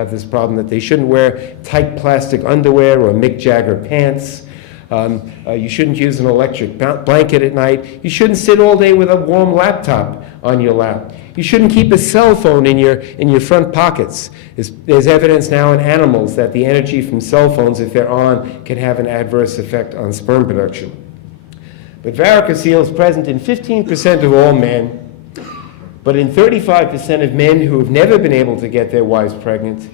have this problem that they shouldn't wear tight plastic underwear or Mick Jagger pants. You shouldn't use an electric blanket at night. You shouldn't sit all day with a warm laptop on your lap. You shouldn't keep a cell phone in your front pockets. There's evidence now in animals that the energy from cell phones, if they're on, can have an adverse effect on sperm production. But varicocele is present in 15% of all men, but in 35% of men who have never been able to get their wives pregnant,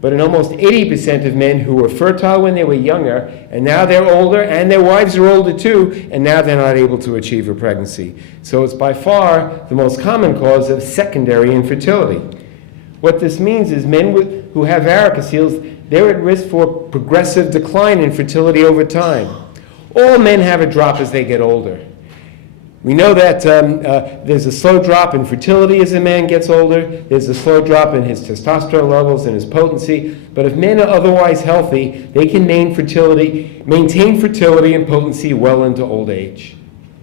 but in almost 80% of men who were fertile when they were younger, and now they're older, and their wives are older too, and now they're not able to achieve a pregnancy. So it's by far the most common cause of secondary infertility. What this means is men who have varicoceles, they're at risk for progressive decline in fertility over time. All men have a drop as they get older. We know that there's a slow drop in fertility as a man gets older. There's a slow drop in his testosterone levels and his potency. But if men are otherwise healthy, they can maintain fertility and potency well into old age.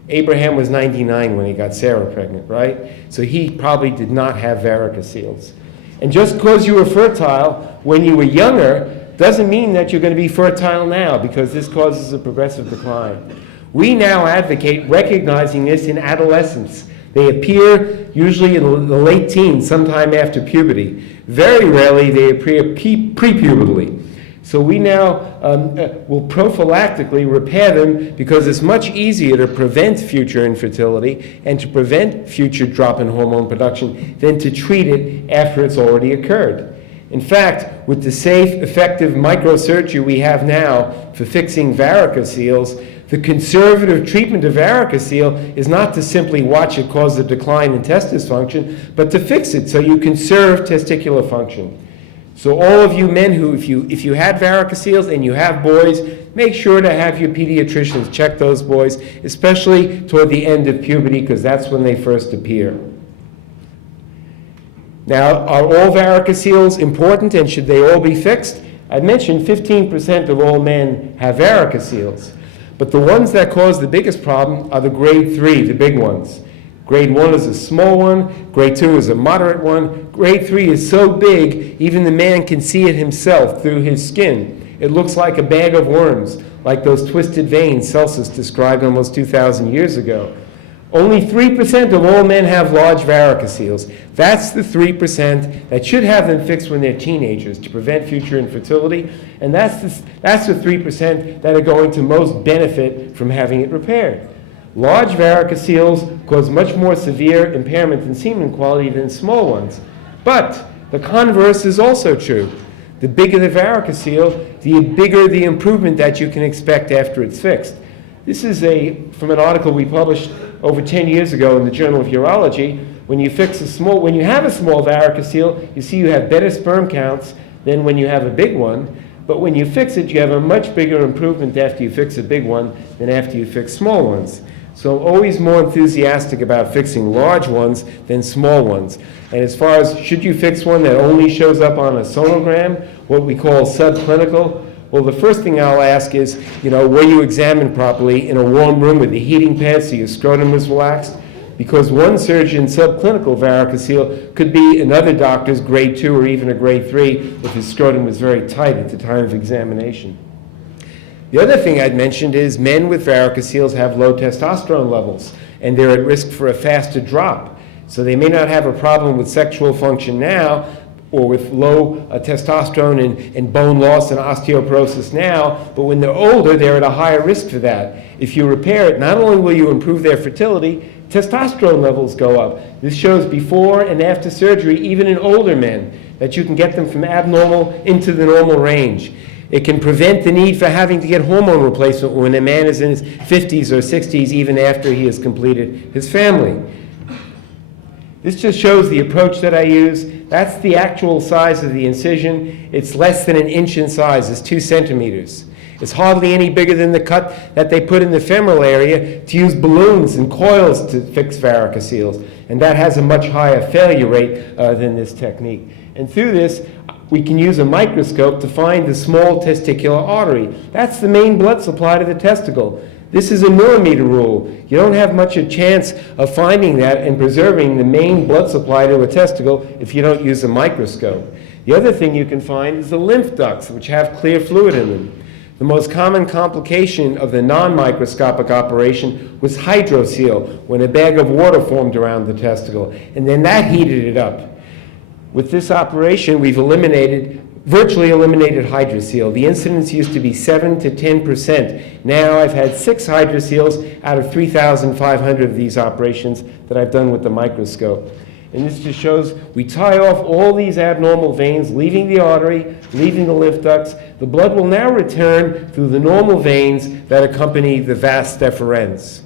Abraham was 99 when he got Sarah pregnant, right? So he probably did not have varicoceles. And just because you were fertile when you were younger doesn't mean that you're going to be fertile now, because this causes a progressive decline. We now advocate recognizing this in adolescence. They appear usually in the late teens, sometime after puberty. Very rarely they appear pre-pubertally. So we now will prophylactically repair them, because it's much easier to prevent future infertility and to prevent future drop in hormone production than to treat it after it's already occurred. In fact, with the safe, effective microsurgery we have now for fixing varicoceles, the conservative treatment of varicocele is not to simply watch it cause a decline in testis function, but to fix it so you conserve testicular function. So all of you men who, if you had varicoceles and you have boys, make sure to have your pediatricians check those boys, especially toward the end of puberty, because that's when they first appear. Now, are all varicoceles important, and should they all be fixed? I mentioned 15% of all men have varicoceles. But the ones that cause the biggest problem are the grade 3, the big ones. Grade 1 is a small one. Grade 2 is a moderate one. Grade 3 is so big, even the man can see it himself through his skin. It looks like a bag of worms, like those twisted veins Celsus described almost 2,000 years ago. Only 3% of all men have large varicoceles. That's the 3% that should have them fixed when they're teenagers to prevent future infertility, and that's the 3% that are going to most benefit from having it repaired. Large varicoceles cause much more severe impairment in semen quality than small ones. But the converse is also true. The bigger the varicocele, the bigger the improvement that you can expect after it's fixed. This is from an article we published over 10 years ago in the Journal of Urology. When you have a small varicocele, you see you have better sperm counts than when you have a big one. But when you fix it, you have a much bigger improvement after you fix a big one than after you fix small ones. So I'm always more enthusiastic about fixing large ones than small ones. And as far as should you fix one that only shows up on a sonogram, what we call subclinical, well, the first thing I'll ask is, were you examined properly in a warm room with a heating pad so your scrotum was relaxed? Because one surgeon's subclinical varicocele could be another doctor's grade 2 or even a grade 3 if his scrotum was very tight at the time of examination. The other thing I'd mentioned is men with varicoceles have low testosterone levels, and they're at risk for a faster drop. So they may not have a problem with sexual function now, or with low testosterone and bone loss and osteoporosis now, but when they're older, they're at a higher risk for that. If you repair it, not only will you improve their fertility, testosterone levels go up. This shows before and after surgery, even in older men, that you can get them from abnormal into the normal range. It can prevent the need for having to get hormone replacement when a man is in his 50s or 60s, even after he has completed his family. This just shows the approach that I use. That's the actual size of the incision. It's less than 1 inch in size. It's 2 centimeters. It's hardly any bigger than the cut that they put in the femoral area to use balloons and coils to fix varicoceles. And that has a much higher failure rate than this technique. And through this, we can use a microscope to find the small testicular artery. That's the main blood supply to the testicle. This is a millimeter rule. You don't have much a chance of finding that and preserving the main blood supply to a testicle if you don't use a microscope. The other thing you can find is the lymph ducts, which have clear fluid in them. The most common complication of the non-microscopic operation was hydrocele, when a bag of water formed around the testicle, and then that heated it up. With this operation, we've virtually eliminated hydrocele. The incidence used to be 7 to 10%. Now I've had 6 hydroceles out of 3,500 of these operations that I've done with the microscope. And this just shows we tie off all these abnormal veins, leaving the artery, leaving the lymph ducts. The blood will now return through the normal veins that accompany the vas deferens.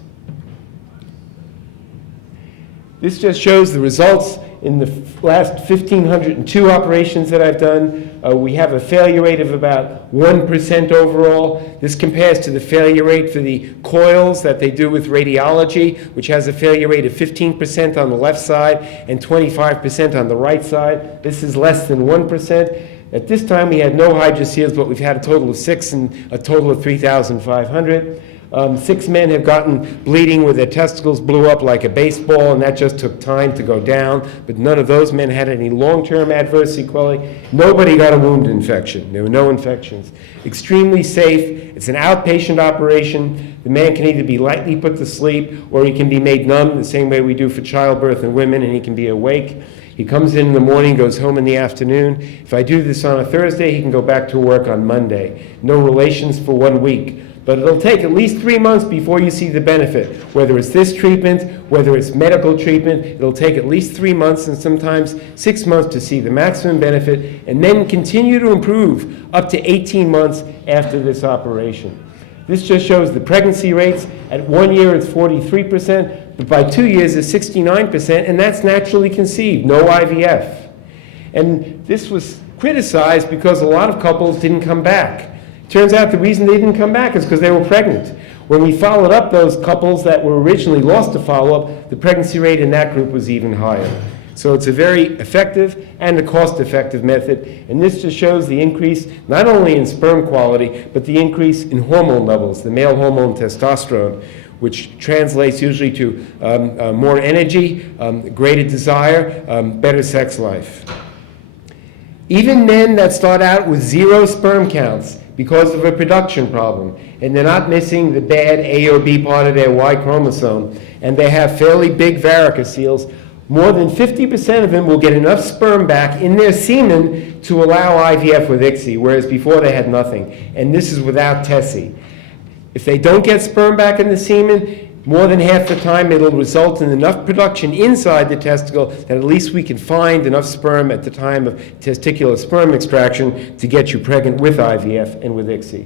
This just shows the results in the last 1,502 operations that I've done. We have a failure rate of about 1% overall. This compares to the failure rate for the coils that they do with radiology, which has a failure rate of 15% on the left side and 25% on the right side. This is less than 1%. At this time, we had no hydroceles, but we've had a total of 6 and a total of 3,500. 6 men have gotten bleeding where their testicles blew up like a baseball, and that just took time to go down. But none of those men had any long-term adverse sequelae. Nobody got a wound infection. There were no infections. Extremely safe. It's an outpatient operation. The man can either be lightly put to sleep or he can be made numb the same way we do for childbirth in women, and he can be awake. He comes in the morning, goes home in the afternoon. If I do this on a Thursday, he can go back to work on Monday. No relations for 1 week. But it'll take at least 3 months before you see the benefit. Whether it's this treatment, whether it's medical treatment, it'll take at least 3 months and sometimes 6 months to see the maximum benefit, and then continue to improve up to 18 months after this operation. This just shows the pregnancy rates. At 1 year, it's 43%, but by 2 years, it's 69%, and that's naturally conceived, no IVF. And this was criticized because a lot of couples didn't come back. Turns out the reason they didn't come back is because they were pregnant. When we followed up those couples that were originally lost to follow-up, the pregnancy rate in that group was even higher. So it's a very effective and a cost-effective method, and this just shows the increase not only in sperm quality, but the increase in hormone levels, the male hormone testosterone, which translates usually to more energy, greater desire, better sex life. Even men that start out with 0 sperm counts because of a production problem, and they're not missing the bad A or B part of their Y chromosome, and they have fairly big varicoceles, more than 50% of them will get enough sperm back in their semen to allow IVF with ICSI, whereas before they had nothing. And this is without TESI. If they don't get sperm back in the semen, more than half the time it'll result in enough production inside the testicle that at least we can find enough sperm at the time of testicular sperm extraction to get you pregnant with IVF and with ICSI.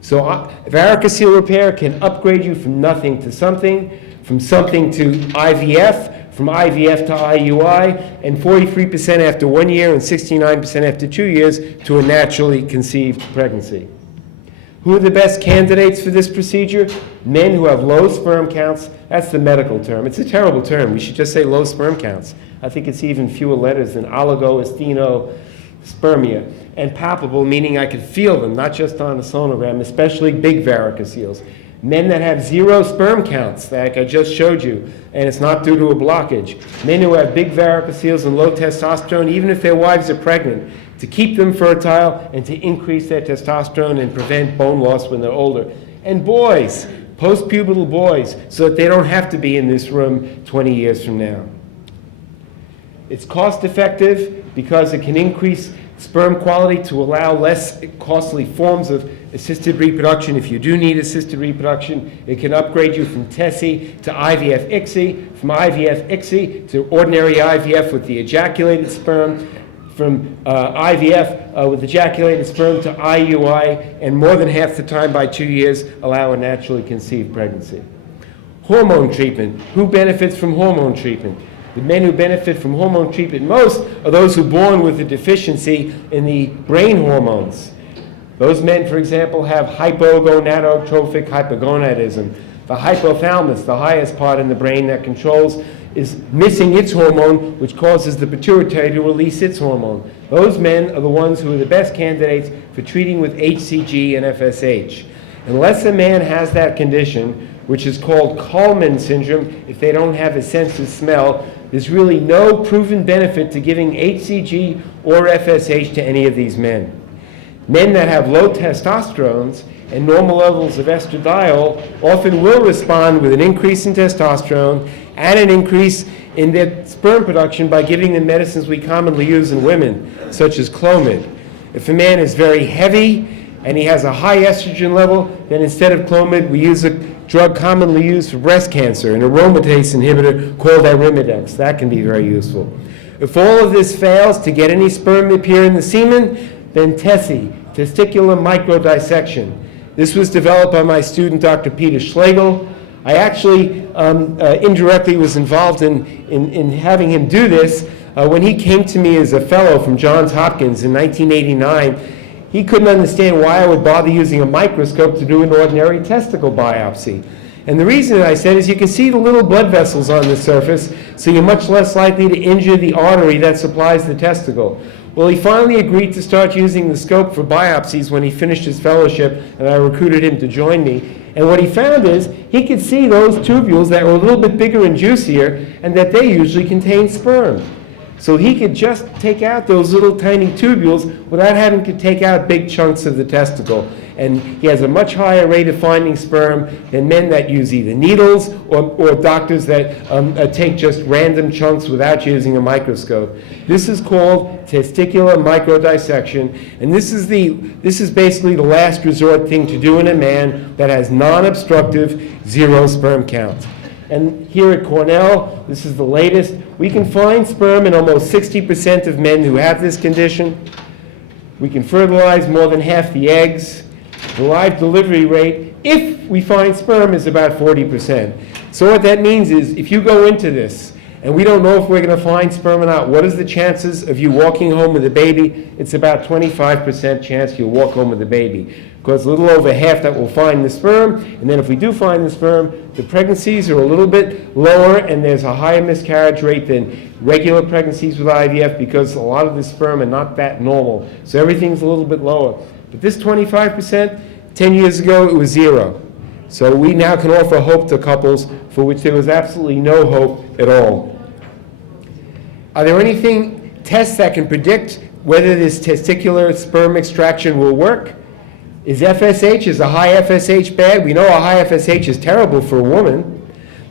So varicocele repair can upgrade you from nothing to something, from something to IVF, from IVF to IUI, and 43% after 1 year and 69% after 2 years to a naturally conceived pregnancy. Who are the best candidates for this procedure? Men who have low sperm counts. That's the medical term. It's a terrible term. We should just say low sperm counts. I think it's even fewer letters than oligoasthenospermia. And palpable, meaning I could feel them, not just on a sonogram, especially big varicoceles. Men that have 0 sperm counts, like I just showed you, and it's not due to a blockage. Men who have big varicoceles and low testosterone, even if their wives are pregnant, to keep them fertile and to increase their testosterone and prevent bone loss when they're older. And boys, post-pubertal boys, so that they don't have to be in this room 20 years from now. It's cost-effective because it can increase sperm quality to allow less costly forms of assisted reproduction. If you do need assisted reproduction, it can upgrade you from TESI to IVF ICSI, from IVF ICSI to ordinary IVF with the ejaculated sperm, from IVF with ejaculated sperm to IUI, and more than half the time by 2 years allow a naturally conceived pregnancy. Hormone treatment. Who benefits from hormone treatment? The men who benefit from hormone treatment most are those who are born with a deficiency in the brain hormones. Those men, for example, have hypogonadotrophic hypogonadism. The hypothalamus, the highest part in the brain that controls, is missing its hormone, which causes the pituitary to release its hormone. Those men are the ones who are the best candidates for treating with HCG and FSH. Unless a man has that condition, which is called Kallman syndrome, if they don't have a sense of smell, there's really no proven benefit to giving HCG or FSH to any of these men. Men that have low testosterone and normal levels of estradiol often will respond with an increase in testosterone and an increase in their sperm production by giving them medicines we commonly use in women, such as Clomid. If a man is very heavy and he has a high estrogen level, then instead of Clomid, we use a drug commonly used for breast cancer, an aromatase inhibitor called Arimidex. That can be very useful. If all of this fails to get any sperm to appear in the semen, then TESI, testicular microdissection. This was developed by my student, Dr. Peter Schlegel. I actually indirectly was involved in having him do this. When he came to me as a fellow from Johns Hopkins in 1989, he couldn't understand why I would bother using a microscope to do an ordinary testicle biopsy. And the reason I said is you can see the little blood vessels on the surface, so you're much less likely to injure the artery that supplies the testicle. Well, he finally agreed to start using the scope for biopsies when he finished his fellowship, and I recruited him to join me. And what he found is he could see those tubules that were a little bit bigger and juicier, and that they usually contain sperm. So he could just take out those little tiny tubules without having to take out big chunks of the testicle. And he has a much higher rate of finding sperm than men that use either needles or doctors that take just random chunks without using a microscope. This is called testicular microdissection, and this is basically the last resort thing to do in a man that has non-obstructive zero sperm count. And here at Cornell, this is the latest. We can find sperm in almost 60% of men who have this condition. We can fertilize more than half the eggs. The live delivery rate, if we find sperm, is about 40%. So what that means is if you go into this and we don't know if we're going to find sperm or not, what is the chances of you walking home with a baby? It's about 25% chance you'll walk home with a baby, because a little over half that will find the sperm, and then if we do find the sperm, the pregnancies are a little bit lower, and there's a higher miscarriage rate than regular pregnancies with IVF because a lot of the sperm are not that normal. So everything's a little bit lower. But this 25%, 10 years ago, it was zero. So we now can offer hope to couples for which there was absolutely no hope at all. Are there anything, tests that can predict whether this testicular sperm extraction will work? Is a high FSH bad? We know a high FSH is terrible for a woman,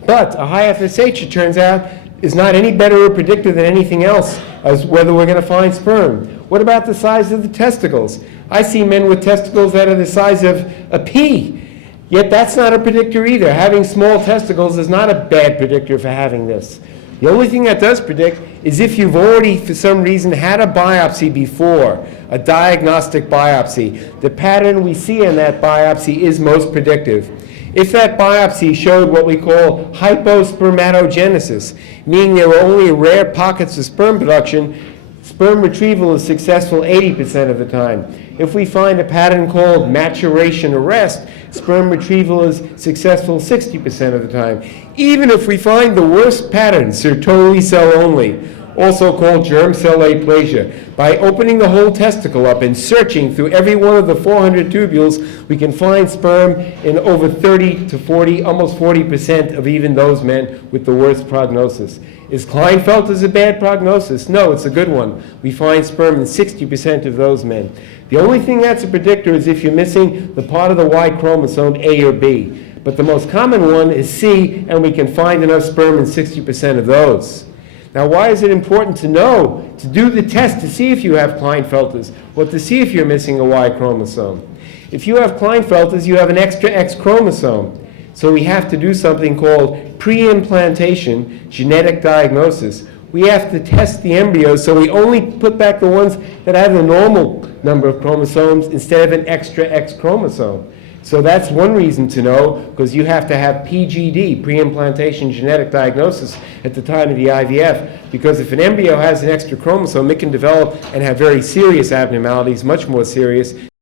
but a high FSH, it turns out, is not any better a predictor than anything else as whether we're going to find sperm. What about the size of the testicles? I see men with testicles that are the size of a pea, yet that's not a predictor either. Having small testicles is not a bad predictor for having this. The only thing that does predict is if you've already, for some reason, had a biopsy before, a diagnostic biopsy. The pattern we see in that biopsy is most predictive. If that biopsy showed what we call hypospermatogenesis, meaning there were only rare pockets of sperm production, sperm retrieval is successful 80% of the time. If we find a pattern called maturation arrest, sperm retrieval is successful 60% of the time. Even if we find the worst pattern, Sertoli cell only, also called germ cell aplasia, by opening the whole testicle up and searching through every one of the 400 tubules, we can find sperm in over 30 to 40, almost 40% of even those men with the worst prognosis. Is Klinefelter's a bad prognosis? No, it's a good one. We find sperm in 60% of those men. The only thing that's a predictor is if you're missing the part of the Y chromosome, A or B. But the most common one is C, and we can find enough sperm in 60% of those. Now, why is it important to know, to do the test to see if you have Klinefelter's, or to see if you're missing a Y chromosome? If you have Klinefelter's, you have an extra X chromosome. So we have to do something called pre-implantation genetic diagnosis. We have to test the embryos, so we only put back the ones that have the normal number of chromosomes instead of an extra X chromosome. So that's one reason to know, because you have to have PGD, pre-implantation genetic diagnosis, at the time of the IVF, because if an embryo has an extra chromosome, it can develop and have very serious abnormalities, much more serious